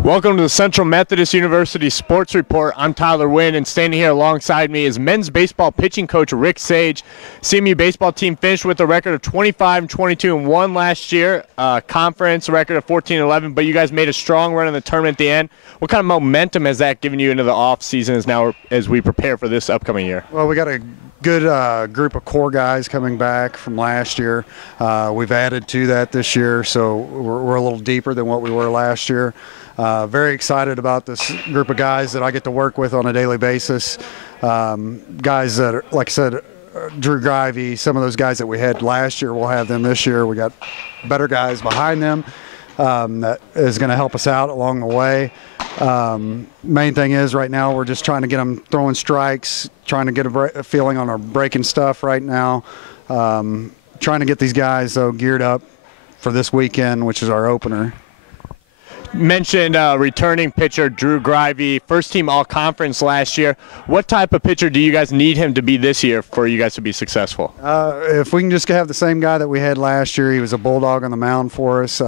Welcome to the Central Methodist University Sports Report. I'm Tyler Wynn, and standing here alongside me is men's baseball pitching coach Rick Sage. CMU baseball team finished with a record of 25-22-1 last year, conference record of 14-11, but you guys made a strong run in the tournament at the end. What kind of momentum has that given you into the off season as we prepare for this upcoming year? Well, we got a good group of core guys coming back from last year. We've added to that this year, so we're a little deeper than what we were last year. Very excited about this group of guys that I get to work with on a daily basis. Guys that are, like I said, Drew Grivey, some of those guys that we had last year, we'll have them this year. We got better guys behind them that is going to help us out along the way. Main thing is right now we're just trying to get them throwing strikes, trying to get a feeling on our breaking stuff right now. Trying to get these guys, though, geared up for this weekend, which is our opener. Mentioned returning pitcher Drew Grivey, first team all-conference last year. What type of pitcher do you guys need him to be this year for you guys to be successful? If we can just have the same guy that we had last year, he was a bulldog on the mound for us.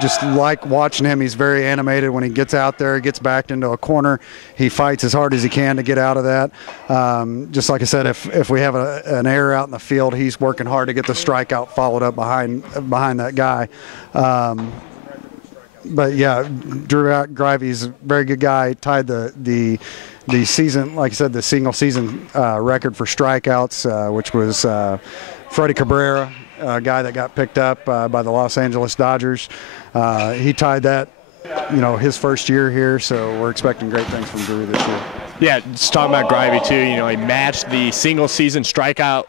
Just like watching him, he's very animated when he gets out there, he gets backed into a corner. He fights as hard as he can to get out of that. Just like I said, if we have an error out in the field, he's working hard to get the strikeout followed up behind that guy. But yeah, Drew Grivey's a very good guy. Tied the season, like I said, the single season record for strikeouts, which was Freddie Cabrera, a guy that got picked up by the Los Angeles Dodgers. He tied that, his first year here. So we're expecting great things from Drew this year. Yeah, just talking about Grivey too. He matched the single season strikeout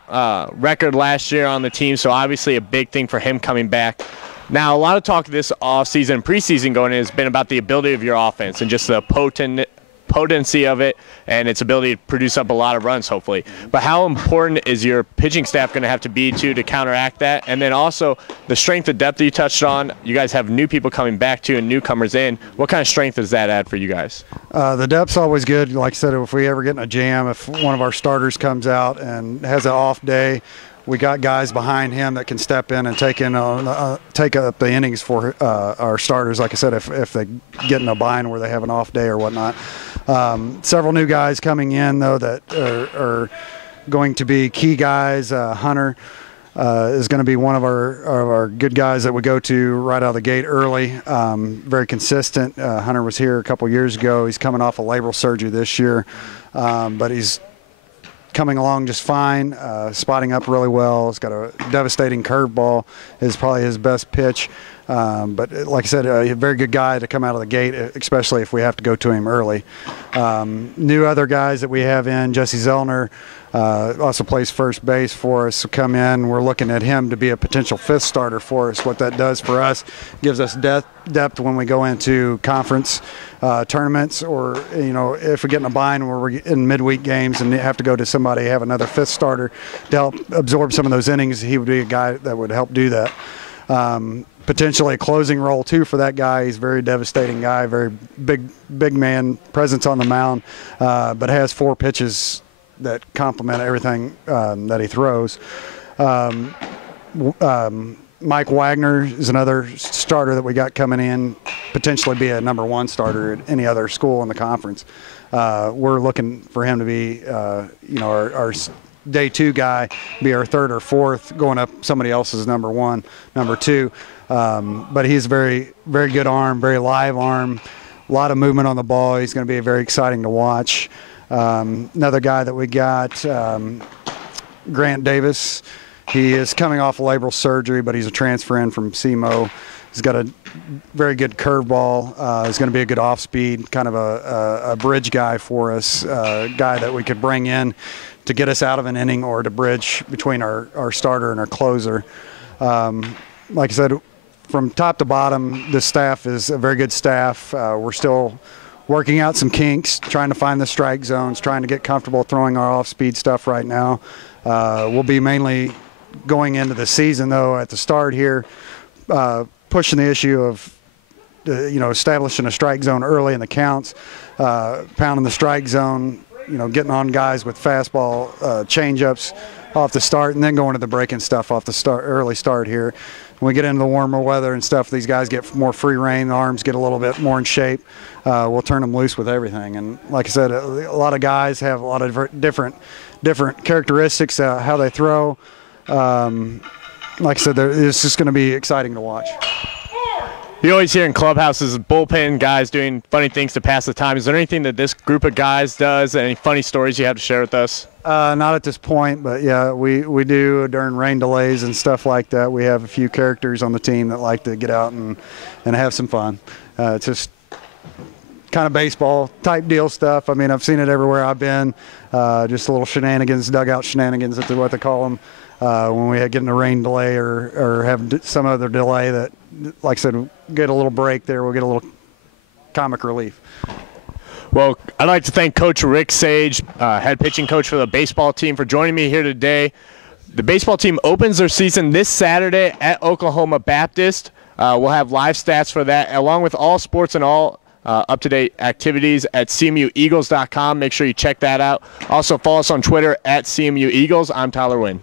record last year on the team. So obviously a big thing for him coming back. Now, a lot of talk this offseason and preseason going in has been about the ability of your offense and just the potency of it and its ability to produce up a lot of runs, hopefully. But how important is your pitching staff going to have to be to counteract that? And then also the strength and depth that you touched on. You guys have new people coming back too and newcomers in. What kind of strength does that add for you guys? The depth's always good. Like I said, if we ever get in a jam, if one of our starters comes out and has an off day, we got guys behind him that can step in and take up the innings for our starters. Like I said, if they get in a bind where they have an off day or whatnot. Several new guys coming in, though, that are going to be key guys. Hunter is going to be one of our good guys that we go to right out of the gate early. Very consistent. Hunter was here a couple years ago. He's coming off a labral surgery this year, but he's coming along just fine, spotting up really well. He's got a devastating curveball, is probably his best pitch. But like I said, a very good guy to come out of the gate, especially if we have to go to him early. New other guys that we have in, Jesse Zellner, also plays first base for us, come in. We're looking at him to be a potential fifth starter for us. What that does for us, gives us depth when we go into conference tournaments, or if we get in a bind where we're in midweek games and have to go to somebody, have another fifth starter to help absorb some of those innings. He would be a guy that would help do that. Potentially a closing role too for that guy. He's a very devastating guy, very big man presence on the mound, but has 4 pitches that complement everything that he throws. Mike Wagner is another starter that we got coming in, potentially be a number 1 starter at any other school in the conference. We're looking for him to be, our day 2 guy, be our 3rd or 4th, going up somebody else's number 1, number 2. But he's very, very good arm, very live arm, a lot of movement on the ball. He's going to be very exciting to watch. Another guy that we got, Grant Davis. He is coming off a labral surgery, but he's a transfer in from SEMO. He's got a very good curveball. He's going to be a good off-speed, kind of a bridge guy for us, a guy that we could bring in to get us out of an inning or to bridge between our starter and our closer. Like I said, from top to bottom, the staff is a very good staff. We're still working out some kinks, trying to find the strike zones, trying to get comfortable throwing our off-speed stuff right now. We'll be mainly going into the season, though, at the start here, pushing the issue of, establishing a strike zone early in the counts, pounding the strike zone, getting on guys with fastball change-ups off the start, and then going to the breaking stuff off the early start here. when we get into the warmer weather and stuff, these guys get more free rein, the arms get a little bit more in shape. We'll turn them loose with everything. And like I said, a lot of guys have a lot of different characteristics, how they throw. Like I said, it's just going to be exciting to watch. You always hear in clubhouses, bullpen guys doing funny things to pass the time. Is there anything that this group of guys does? Any funny stories you have to share with us? Not at this point, but yeah, we do during rain delays and stuff like that. We have a few characters on the team that like to get out and have some fun. It's just kind of baseball type deal stuff. I mean, I've seen it everywhere I've been. Just a little shenanigans, dugout shenanigans, that's what they call them. When we get in a rain delay or have some other delay that, like I said, get a little break there, we'll get a little comic relief. Well, I'd like to thank Coach Rick Sage, head pitching coach for the baseball team, for joining me here today. The baseball team opens their season this Saturday at Oklahoma Baptist. We'll have live stats for that, along with all sports and all up-to-date activities at cmueagles.com. Make sure you check that out. Also, follow us on Twitter at CMU Eagles. I'm Tyler Wynn.